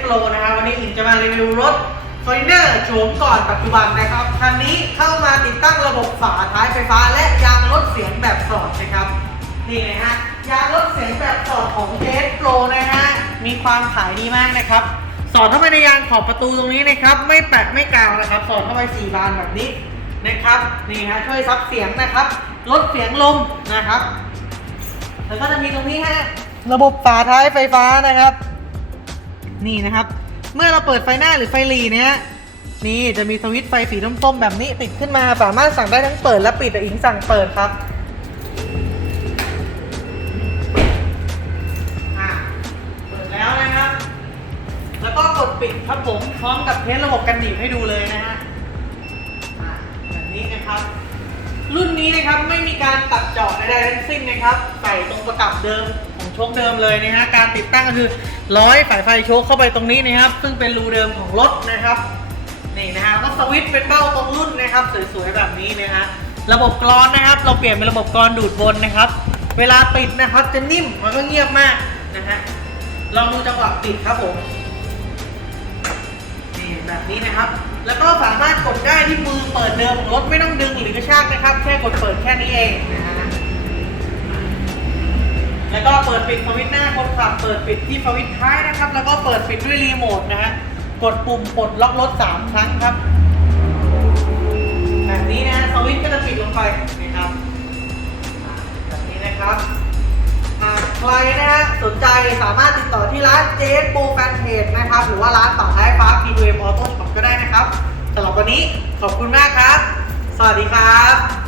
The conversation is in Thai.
โปรนะครับวันนี้อินจะมารีวิวรถ f o r เนอร์โฉมก่อนปัจจุบันนะครับคันนี้เข้ามาติดตั้งระบบฝาท้ายไฟฟ้า และยางลดเสียงแบบสอดนะครับนี่นะฮะยางลดเสียงแบบสอดของเ s โปรนะฮะมีความขายดีมากนะครับ สอดเข้าไปในยางขอบประตูตรงนี้นะครับ ไม่แปะไม่กาวนะครับ สอดเข้าไปสี่บานแบบนี้นะครับนี่ฮะช่วยซับเสียงนะครับลดเสียงลมนะครับแล้วก็จะมีตรงนี้ฮะระบบฝาท้ายไฟฟ้านะครับ นี่นะครับ เมื่อเราเปิดไฟหน้าหรือไฟหลีเนี่ยนี่จะมีสวิตช์ไฟสีส้มๆแบบนี้ติดขึ้นมาสามารถสั่งได้ทั้งเปิดและปิดแต่อิงสั่งเปิดครับเปิดแล้วนะครับ แล้วก็กดปิดครับผมพร้อมกับเทสระบบกันหนีบให้ดูเลยนะฮะแบบนี้นะครับ รุ่นนี้นะครับไม่มีการตัดเจาะใดๆทั้งสิ้นนะครับ ใส่ตรงประกับเดิม โชคเดิมเลยนะฮะการติดตั้งก็คือร้อยสายไฟโชคเข้าไปตรงนี้นะครับ ซึ่งเป็นรูเดิมของรถนะครับนี่นะฮะก็สวิตช์เป็นเบ้าตรงรุ่นนะครับ สวยๆแบบนี้นะฮะระบบกรอนนะครับ เราเปลี่ยนเป็นระบบกรอนดูดวนนะครับ เวลาปิดนะครับจะนิ่มมันก็เงียบมากนะฮะลองดูจังหวะปิดครับผมนี่แบบนี้นะครับ แล้วก็สามารถกดได้ที่มือเปิดเดิมของรถไม่ต้องดึงหรือกระชากนะครับ แค่กดเปิดแค่นี้เองนะฮะ แล้วก็เปิดปิดสวิตช์หน้าคนขับ เปิดปิดที่สวิตช์ท้ายนะครับ แล้วก็เปิดปิดด้วยรีโมทนะฮะ กดปุ่มปลดล็อกรถสามครั้งครับ แบบนี้นะสวิตช์ก็จะปิดลงไปนะครับ แบบนี้นะครับหากใครนะฮะสนใจสามารถติดต่อที่ร้านเจสโบแฟนเพจนะครับ หรือว่าร้านต่อท้ายฟ้า p ี m ออโต้ช็อปก็ได้นะครับสำหรับวันนี้ขอบคุณมากครับ สวัสดีครับ